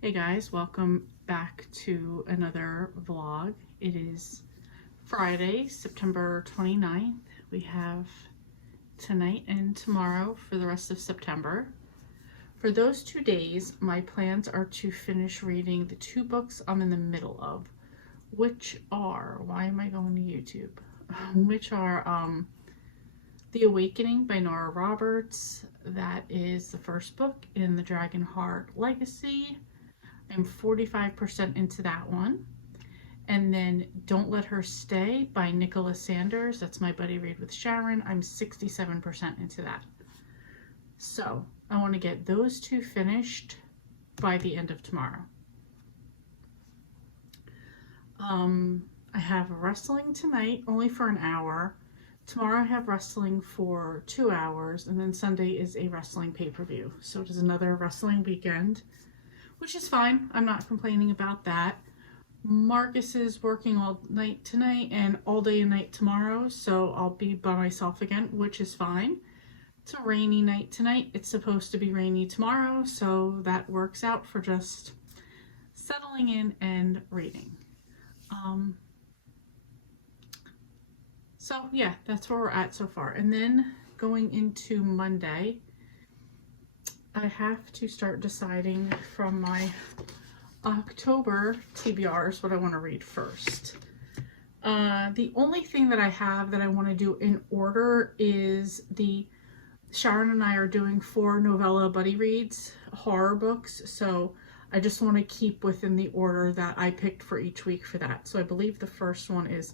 Hey guys, welcome back to another vlog. It is Friday, September 29th. We have tonight and tomorrow for the rest of September. For those 2 days, my plans are to finish reading the 2 books I'm in the middle of, which are, why am I going to YouTube? Which are The Awakening by Nora Roberts. That is the first book in the Dragonheart Legacy. I'm 45% into that one. And then Don't Let Her Stay by Nicholas Sanders. That's my buddy read with Sharon. I'm 67% into that. So I want to get those 2 finished by the end of tomorrow. I have wrestling tonight, only for an hour. Tomorrow I have wrestling for 2 hours, and then Sunday is a wrestling pay-per-view. So it is another wrestling weekend, which is fine. I'm not complaining about that. Marcus is working all night tonight and all day and night tomorrow, so I'll be by myself again, which is fine. It's a rainy night tonight. It's supposed to be rainy tomorrow, so that works out for just settling in and reading. So yeah, that's where we're at so far. And then going into Monday, I have to start deciding from my October TBRs what I want to read first. The only thing that I have that I want to do in order is Sharon and I are doing 4 novella buddy reads, horror books, so I just want to keep within the order that I picked for each week for that. So I believe the first one is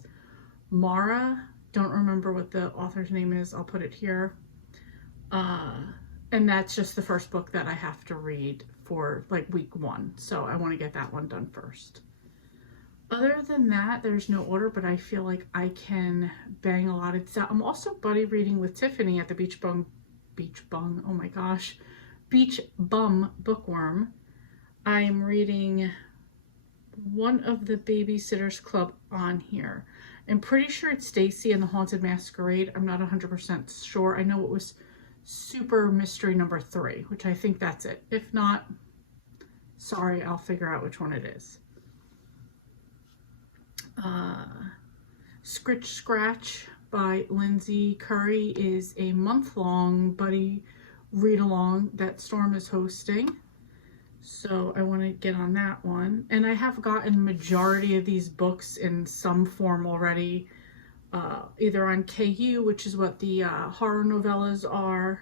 Mara. Don't remember what the author's name is. I'll put it here. And that's just the first book that I have to read for like week 1. So I want to get that one done first. Other than that, there's no order, but I feel like I can bang a lot of stuff. I'm also buddy reading with Tiffany at the Beach Bum Bookworm. I'm reading one of the Babysitters Club on here. I'm pretty sure it's Stacy and the Haunted Masquerade. I'm not 100% sure. I know it was Super Mystery number 3, which I think that's it. If not, sorry, I'll figure out which one it is. Scritch Scratch by Lindsay Curry is a month-long buddy read-along that Storm is hosting. So I want to get on that one. And I have gotten majority of these books in some form already, either on KU, which is what the horror novellas are.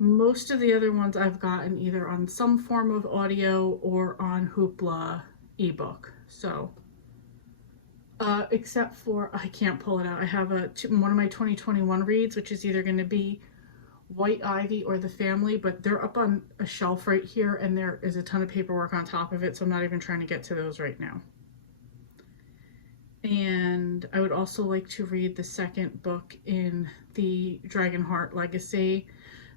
Most of the other ones I've gotten either on some form of audio or on Hoopla ebook. So, except for, I can't pull it out. I have one of my 2021 reads, which is either going to be White Ivy or The Family, but they're up on a shelf right here and there is a ton of paperwork on top of it, so I'm not even trying to get to those right now. And I would also like to read the second book in the Dragonheart Legacy.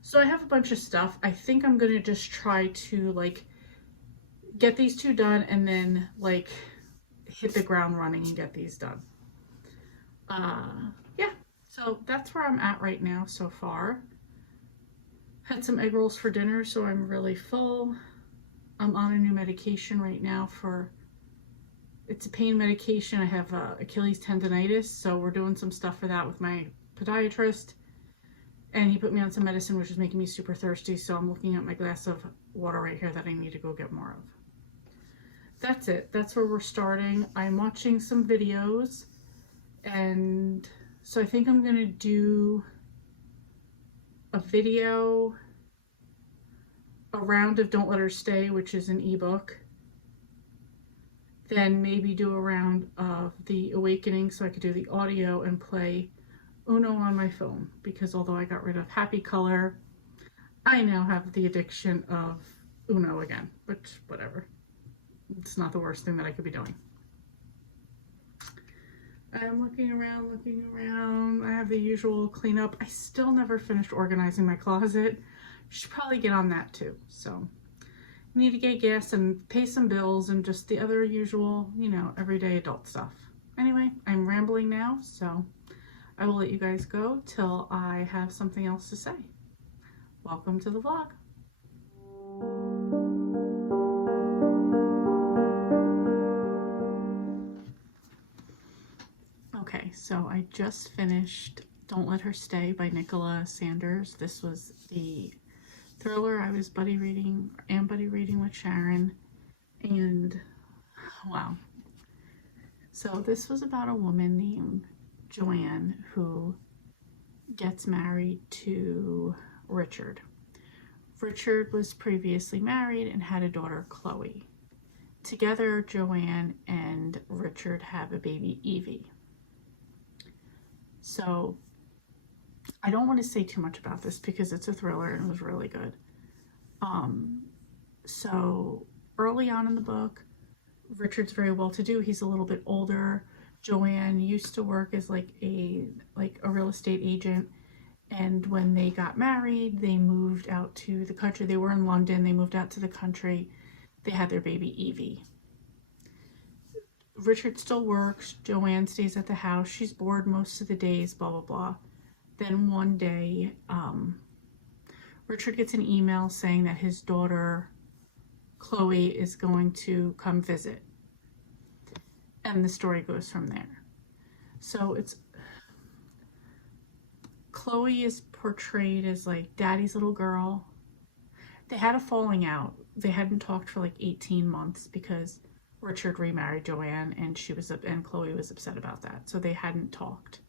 So I have a bunch of stuff. I think I'm going to just try to like get these 2 done and then like hit the ground running and get these done. Yeah, so that's where I'm at right now so far. Had some egg rolls for dinner, so I'm really full. I'm on a new medication right now it's a pain medication. I have Achilles tendonitis, so we're doing some stuff for that with my podiatrist. And he put me on some medicine, which is making me super thirsty, so I'm looking at my glass of water right here that I need to go get more of. That's it. That's where we're starting. I'm watching some videos, and so I think I'm going to do a video, a round of Don't Let Her Stay, which is an ebook, then maybe do a round of The Awakening so I could do the audio and play Uno on my phone, because although I got rid of Happy Color, I now have the addiction of Uno again, which whatever. It's not the worst thing that I could be doing. I'm looking around. I have the usual cleanup. I still never finished organizing my closet. Should probably get on that too. So need to get gas and pay some bills and just the other usual, everyday adult stuff. Anyway, I'm rambling now, so I will let you guys go till I have something else to say. Welcome to the vlog. So I just finished Don't Let Her Stay by Nicola Sanders. This was the thriller I was buddy reading with Sharon. And wow. So this was about a woman named Joanne who gets married to Richard. Richard was previously married and had a daughter, Chloe. Together, Joanne and Richard have a baby, Evie. So I don't want to say too much about this because it's a thriller and it was really good. So early on in the book, Richard's very well to do. He's a little bit older. Joanne used to work as like a real estate agent, and when they got married, they moved out to the country. They were in London. They moved out to the country. They had their baby Evie. Richard still works. Joanne stays at the house. She's bored most of the days, blah, blah, blah. Then one day, Richard gets an email saying that his daughter, Chloe, is going to come visit. And the story goes from there. So Chloe is portrayed as like daddy's little girl. They had a falling out. They hadn't talked for like 18 months because Richard remarried Joanne and Chloe was upset about that. So they hadn't talked.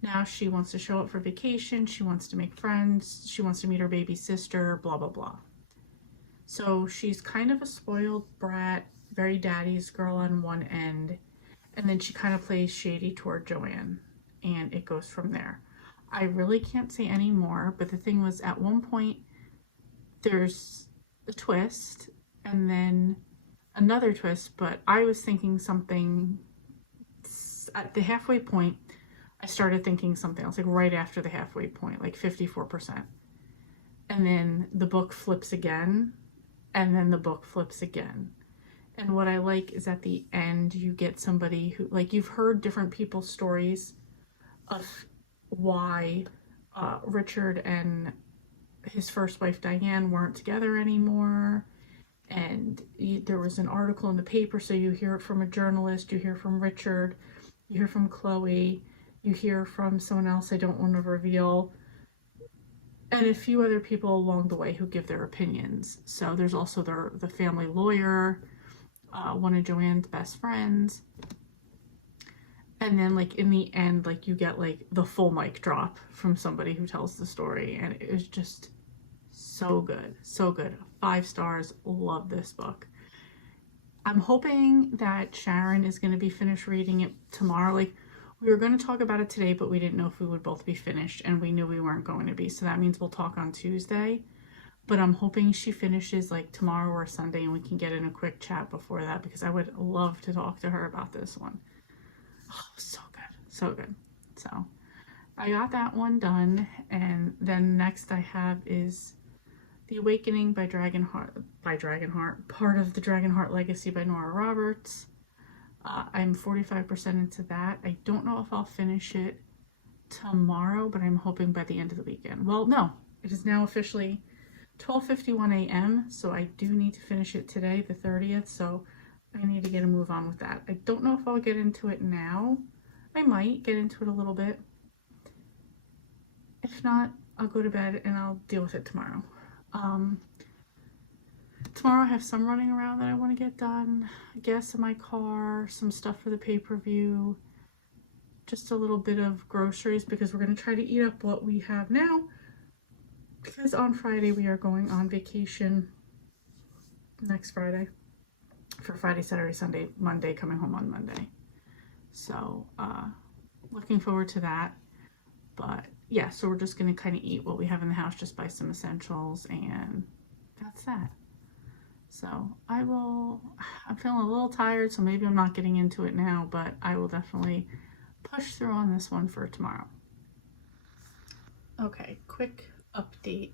Now she wants to show up for vacation. She wants to make friends. She wants to meet her baby sister, blah, blah, blah. So she's kind of a spoiled brat, very daddy's girl on one end. And then she kind of plays shady toward Joanne. And it goes from there. I really can't say any more. But the thing was, at one point, there's a twist. And then another twist. But I was thinking something at the halfway point. I started thinking something else, like right after the halfway point, like 54%. And then the book flips again, and then the book flips again. And what I like is at the end, you get somebody who, like, you've heard different people's stories of why Richard and his first wife, Diane, weren't together anymore. And there was an article in the paper, so you hear it from a journalist, you hear from Richard, you hear from Chloe, you hear from someone else I don't want to reveal, and a few other people along the way who give their opinions. So there's also the family lawyer, one of Joanne's best friends. And then like in the end, like you get like the full mic drop from somebody who tells the story. And it was just so good. So good. 5 stars. Love this book. I'm hoping that Sharon is going to be finished reading it tomorrow. Like, we were going to talk about it today, but we didn't know if we would both be finished, and we knew we weren't going to be. So that means we'll talk on Tuesday. But I'm hoping she finishes like tomorrow or Sunday, and we can get in a quick chat before that, because I would love to talk to her about this one. Oh, so good. So good. So I got that one done. And then next I have is The Awakening by Dragonheart, part of the Dragonheart Legacy by Nora Roberts. I'm 45% into that. I don't know if I'll finish it tomorrow, but I'm hoping by the end of the weekend. Well, no, it is now officially 12:51 a.m., so I do need to finish it today, the 30th, so I need to get a move on with that. I don't know if I'll get into it now. I might get into it a little bit. If not, I'll go to bed and I'll deal with it tomorrow. Tomorrow I have some running around that I want to get done. Gas in my car, some stuff for the pay-per-view, just a little bit of groceries because we're going to try to eat up what we have now, because on Friday we are going on vacation next Friday for Friday, Saturday, Sunday, Monday, coming home on Monday. So looking forward to that. But yeah, so we're just going to kind of eat what we have in the house, just buy some essentials, and that's that. So I'm feeling a little tired, so maybe I'm not getting into it now, but I will definitely push through on this one for tomorrow. Okay, quick update.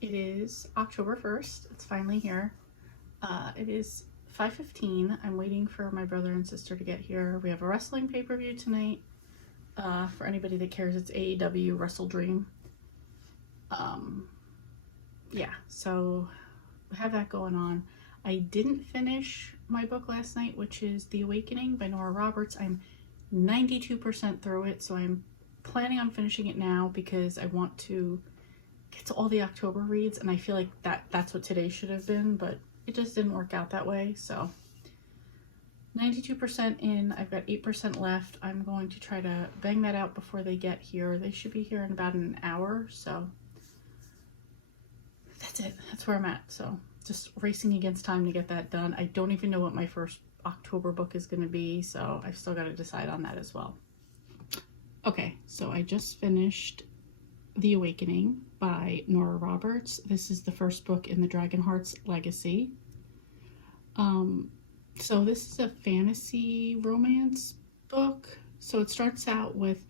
It is October 1st. It's finally here. It is 5:15. I'm waiting for my brother and sister to get here. We have a wrestling pay-per-view tonight. For anybody that cares, it's AEW Wrestle Dream. Yeah, so I have that going on. I didn't finish my book last night, which is The Awakening by Nora Roberts. I'm 92% through it, so I'm planning on finishing it now because I want to get to all the October reads, and I feel like that's what today should have been, but it just didn't work out that way. So 92% in, I've got 8% left. I'm going to try to bang that out before they get here. They should be here in about an hour, so that's it. That's where I'm at. So just racing against time to get that done. I don't even know what my first October book is going to be, so I've still got to decide on that as well. Okay, so I just finished The Awakening by Nora Roberts. This is the first book in the Dragonheart's legacy. So this is a fantasy romance book. So it starts out with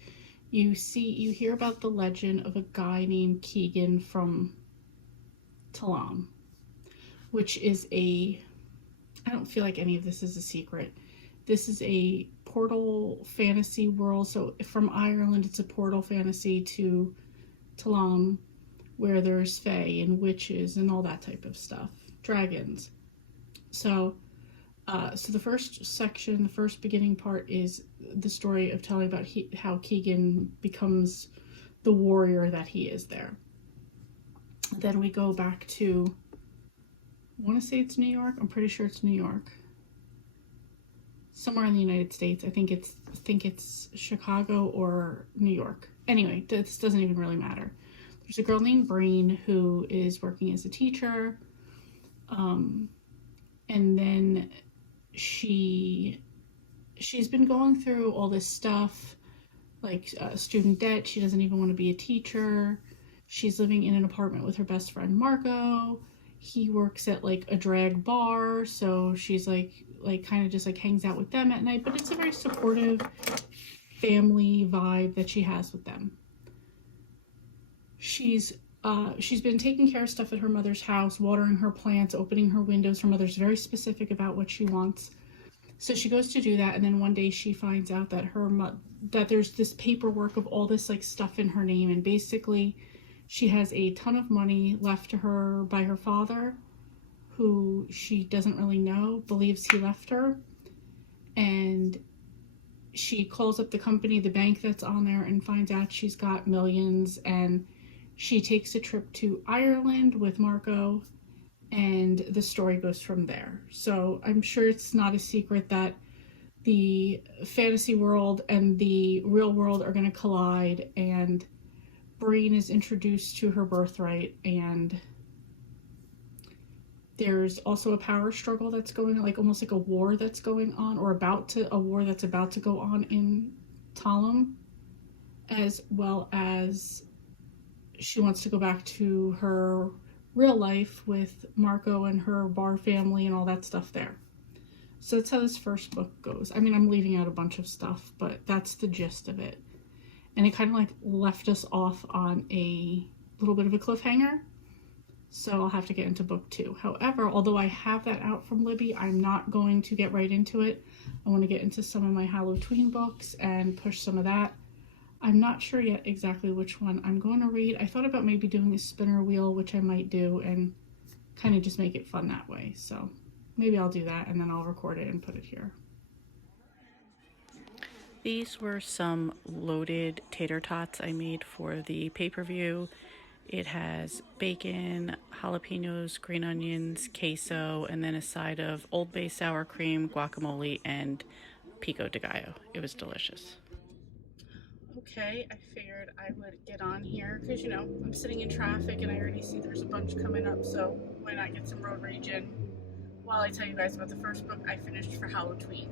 you hear about the legend of a guy named Keegan from Talam, which is I don't feel like any of this is a secret. This is a portal fantasy world. So from Ireland, it's a portal fantasy to Talam, where there's fae and witches and all that type of stuff, dragons. So the first section, the first beginning part, is the story of telling about how Keegan becomes the warrior that he is there. Then we go back to, I want to say it's New York. I'm pretty sure it's New York. Somewhere in the United States. I think it's Chicago or New York. Anyway, this doesn't even really matter. There's a girl named Breen who is working as a teacher. And then she's been going through all this stuff, like student debt. She doesn't even want to be a teacher. She's living in an apartment with her best friend Marco. He works at like a drag bar, so she's like kind of just like hangs out with them at night, but it's a very supportive family vibe that she has with them. She's been taking care of stuff at her mother's house, watering her plants, opening her windows. Her mother's very specific about what she wants. So she goes to do that, and then one day she finds out that that there's this paperwork of all this like stuff in her name, and basically she has a ton of money left to her by her father, who she doesn't really know, believes he left her. And she calls up the company, the bank that's on there, and finds out she's got millions, and she takes a trip to Ireland with Marco, and the story goes from there. So I'm sure it's not a secret that the fantasy world and the real world are going to collide, and Breen is introduced to her birthright, and there's also a power struggle that's going on, like almost like a war that's going on, or a war that's about to go on in Talam, as well as she wants to go back to her real life with Marco and her bar family and all that stuff there. So that's how this first book goes. I mean, I'm leaving out a bunch of stuff, but that's the gist of it. And it kind of like left us off on a little bit of a cliffhanger. So I'll have to get into book 2. However, although I have that out from Libby, I'm not going to get right into it. I want to get into some of my Halloween books and push some of that. I'm not sure yet exactly which one I'm going to read. I thought about maybe doing a spinner wheel, which I might do, and kind of just make it fun that way. So maybe I'll do that, and then I'll record it and put it here. These were some loaded tater tots I made for the pay-per-view. It has bacon, jalapenos, green onions, queso, and then a side of Old Bay sour cream, guacamole, and pico de gallo. It was delicious. Okay, I figured I would get on here because, you know, I'm sitting in traffic and I already see there's a bunch coming up, so why not get some road rage in while I tell you guys about the first book I finished for Halloween.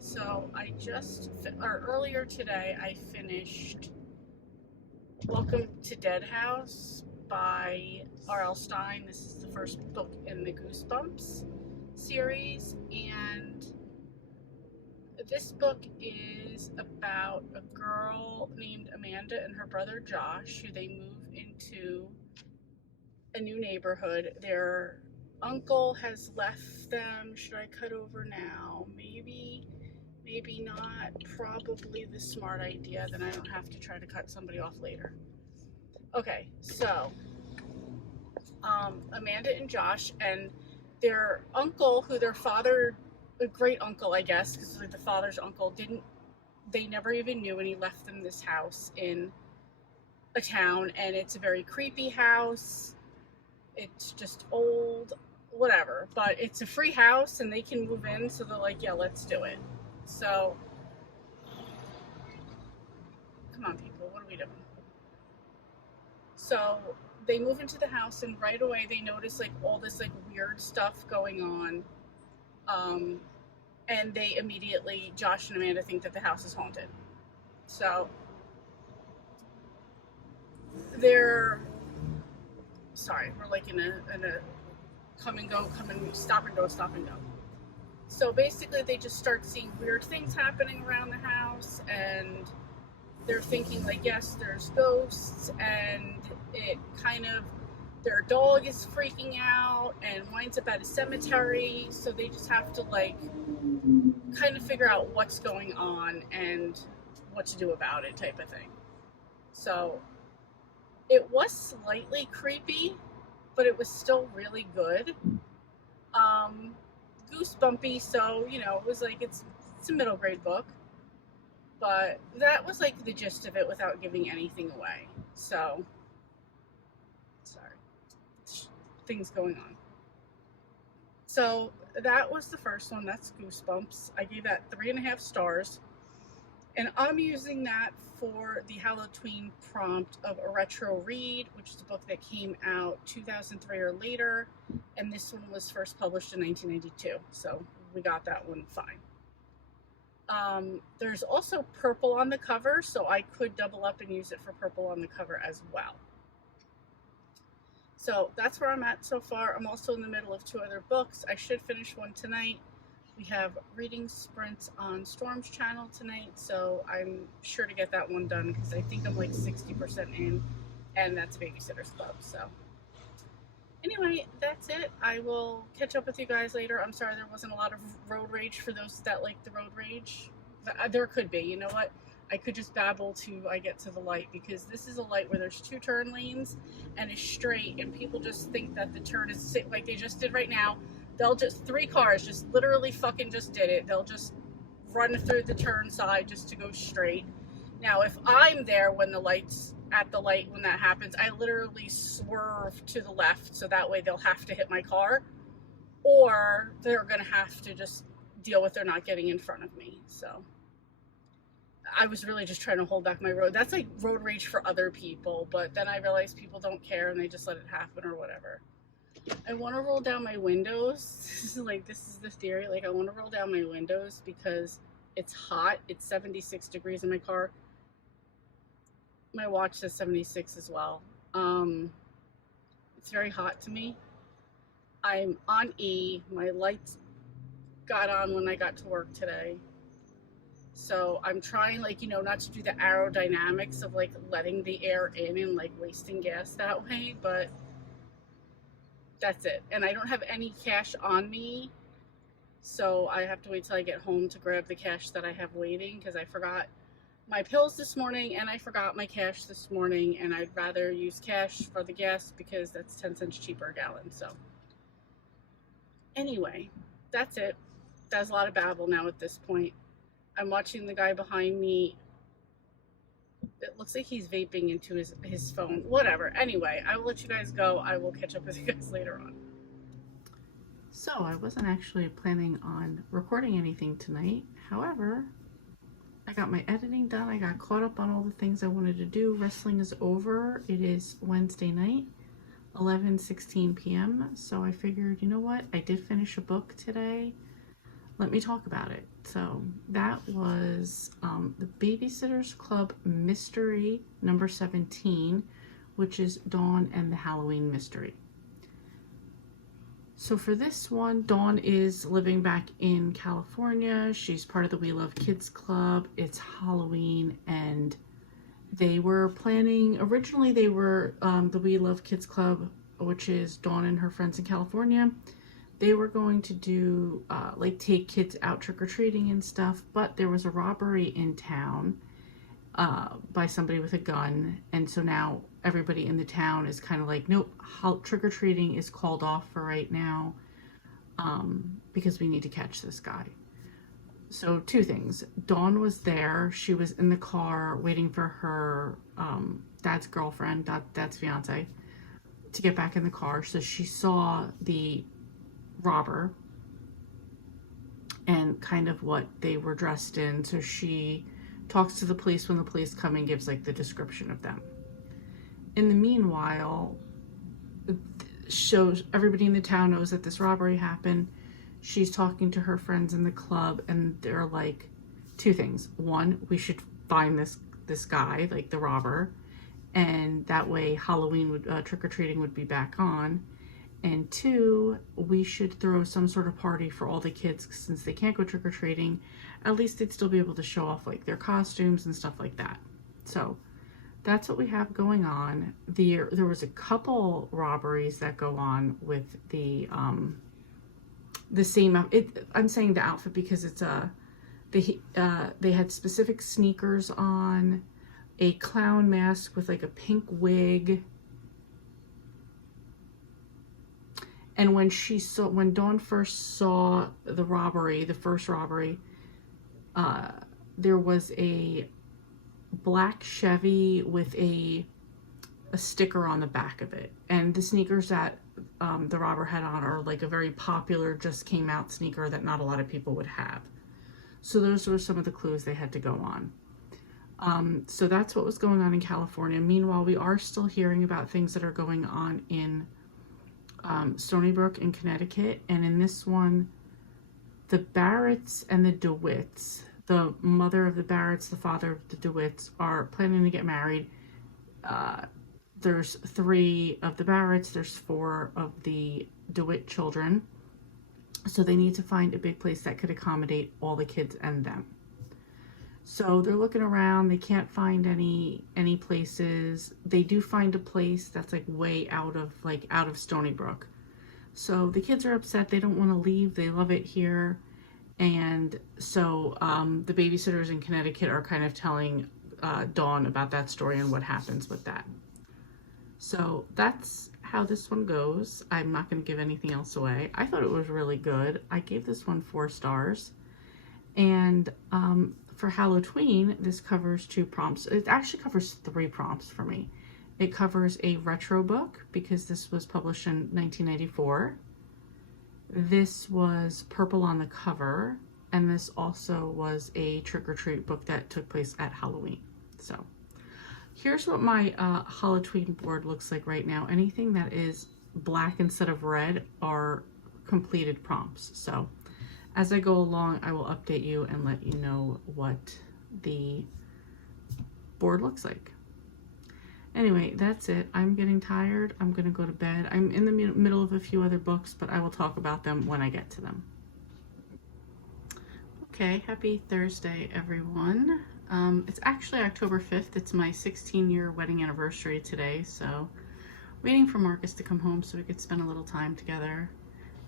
So earlier today I finished Welcome to Dead House by R.L. Stine. This is the first book in the Goosebumps series, and this book is about a girl named Amanda and her brother Josh, who they move into a new neighborhood. Their uncle has left them. Should I cut over now? Maybe not. Probably the smart idea. Then I don't have to try to cut somebody off later. Okay, so Amanda and Josh and their uncle, who their father a great uncle, I guess, because like the father's uncle didn't. They never even knew, and he left them this house in a town, and it's a very creepy house. It's just old, whatever. But it's a free house, and they can move in, so they're like, yeah, let's do it. So, come on, people, what are we doing? So they move into the house, and right away they notice like all this like weird stuff going on. Um, and they immediately, Josh and Amanda, think that the house is haunted. So they're sorry, we're like in a come and go, come and stop and go, stop and go. So basically, they just start seeing weird things happening around the house, and they're thinking like, yes, there's ghosts, and it kind of their dog is freaking out and winds up at a cemetery. So they just have to like kind of figure out what's going on and what to do about it, type of thing. So it was slightly creepy, but it was still really good. Um, Goosebumpy, so it was like it's a middle grade book, but that was like the gist of it without giving anything away. So sorry, things going on. So that was the first one. That's Goosebumps. I gave that 3.5 stars, and I'm using that for the Halloween prompt of a retro read, which is a book that came out 2003 or later, and this one was first published in 1992. So we got that one fine. There's also purple on the cover, so I could double up and use it for purple on the cover as well. So that's where I'm at so far. I'm also in the middle of 2 other books. I should finish one tonight. We have reading sprints on Storm's channel tonight, so I'm sure to get that one done because I think I'm like 60% in, and that's Babysitter's Club. So anyway, that's it. I will catch up with you guys later. I'm sorry there wasn't a lot of road rage for those that like the road rage. There could be. You know what? I could just babble till I get to the light, because this is a light where there's 2 turn lanes and it's straight, and people just think that the turn is like they just did right now. They'll just 3 cars just literally fucking just did it. They'll just run through the turn side just to go straight. Now, if I'm there when the light's at the light when that happens, I literally swerve to the left so that way they'll have to hit my car, or they're gonna have to just deal with they're not getting in front of me. So I was really just trying to hold back my road. That's like road rage for other people, but then I realized people don't care and they just let it happen or whatever. I want to roll down my windows. This is the theory. Like, I want to roll down my windows because it's hot. It's 76 degrees in my car. My watch says 76 as well. It's very hot to me. I'm on E. My lights got on when I got to work today. So I'm trying, not to do the aerodynamics of like letting the air in and like wasting gas that way, but that's it. And I don't have any cash on me, so I have to wait till I get home to grab the cash that I have waiting, because I forgot my pills this morning and I forgot my cash this morning, and I'd rather use cash for the gas because that's 10 cents cheaper a gallon. So anyway, that's it. That's a lot of babble now at this point. I'm watching the guy behind me. It looks like he's vaping into his phone. Whatever. Anyway, I will let you guys go. I will catch up with you guys later on. So I wasn't actually planning on recording anything tonight. However, I got my editing done. I got caught up on all the things I wanted to do. Wrestling is over. It is Wednesday night, 11:16 p.m. So I figured, you know what? I did finish a book today. Let me talk about it. So that was the Babysitter's Club Mystery number 17, which is Dawn and the Halloween Mystery. So for this one, Dawn is living back in California. She's part of the We Love Kids Club. It's Halloween, and they were planning, originally they were the We Love Kids Club, which is Dawn and her friends in California. They were going to do, take kids out trick-or-treating and stuff, but there was a robbery in town by somebody with a gun, and so now everybody in the town is kind of like, nope, trick-or-treating is called off for right now. because we need to catch this guy. So 2 things. Dawn was there. She was in the car waiting for her dad's girlfriend, dad's fiance, to get back in the car. So she saw the robber and kind of what they were dressed in. So she talks to the police when the police come and gives like the description of them. In the meanwhile, shows everybody in the town knows that this robbery happened. She's talking to her friends in the club, and they're like 2 things. 1, we should find this guy, like the robber, and that way Halloween would trick-or-treating would be back on. And 2, we should throw some sort of party for all the kids, since they can't go trick-or-treating. At least they'd still be able to show off like their costumes and stuff like that. So that's what we have going on. There was a couple robberies that go on with the same I'm saying the outfit because it's they had specific sneakers on, a clown mask with like a pink wig. And when Dawn first saw the robbery, the first robbery, there was a black Chevy with a sticker on the back of it. And the sneakers that the robber had on are like a very popular, just came out sneaker that not a lot of people would have. So those were some of the clues they had to go on. So that's what was going on in California. Meanwhile, we are still hearing about things that are going on in Stony Brook in Connecticut. And in this one, the Barretts and the DeWitts, the mother of the Barretts, the father of the DeWitts, are planning to get married. There's 3 of the Barretts, there's 4 of the DeWitt children. So they need to find a big place that could accommodate all the kids and them. So they're looking around, they can't find any places. They do find a place that's like way out of Stony Brook. So the kids are upset, they don't want to leave, they love it here. And so the babysitters in Connecticut are kind of telling Dawn about that story and what happens with that. So that's how this one goes. I'm not going to give anything else away. I thought it was really good. I gave this one 4 stars. And for Halloween, this covers 2 prompts. It actually covers 3 prompts for me. It covers a retro book because this was published in 1994. This was purple on the cover, and this also was a trick-or-treat book that took place at Halloween. So here's what my Halloween board looks like right now. Anything that is black instead of red are completed prompts. So as I go along, I will update you and let you know what the board looks like. Anyway, that's it. I'm getting tired. I'm going to go to bed. I'm in the middle of a few other books, but I will talk about them when I get to them. Okay, happy Thursday, everyone. It's actually October 5th. It's my 16-year wedding anniversary today, so waiting for Marcus to come home so we could spend a little time together.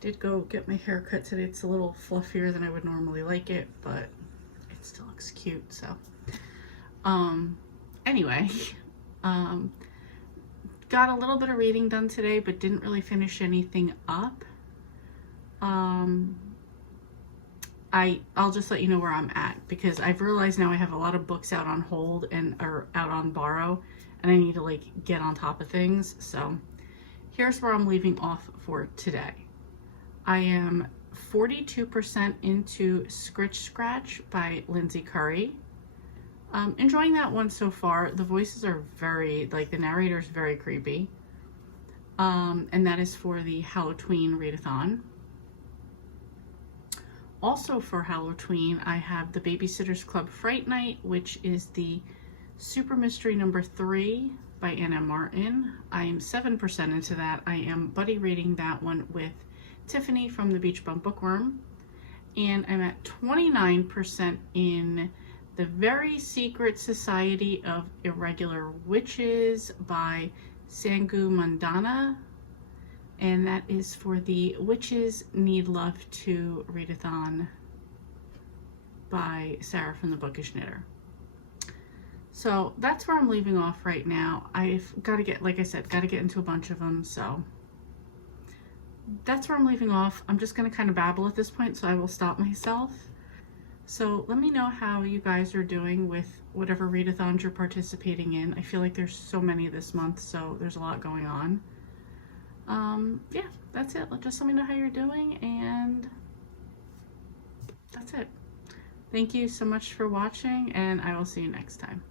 Did go get my hair cut today. It's a little fluffier than I would normally like it, but it still looks cute, so. Anyway, got a little bit of reading done today, but didn't really finish anything up. I'll just let you know where I'm at, because I've realized now I have a lot of books out on hold or out on borrow, and I need to like get on top of things. So here's where I'm leaving off for today. I am 42% into Scritch Scratch by Lindsay Curry. Enjoying that one so far. The voices are very, like the narrator is very creepy. And that is for the Halloween readathon. Also for Halloween, I have the Babysitters Club Fright Night, which is the Super Mystery number 3 by Anna Martin. I am 7% into that. I am buddy reading that one with Tiffany from the Beach Bum Bookworm. And I'm at 29% in The Very Secret Society of Irregular Witches by Sangu Mandana. And that is for the Witches Need Love 2 readathon by Sarah from the Bookish Knitter. So that's where I'm leaving off right now. I've got to get, like I said, got to get into a bunch of them. So that's where I'm leaving off. I'm just going to kind of babble at this point, so I will stop myself. So let me know how you guys are doing with whatever readathons you're participating in. I feel like there's so many this month, so there's a lot going on. Yeah, that's it. Just let me know how you're doing, and that's it. Thank you so much for watching, and I will see you next time.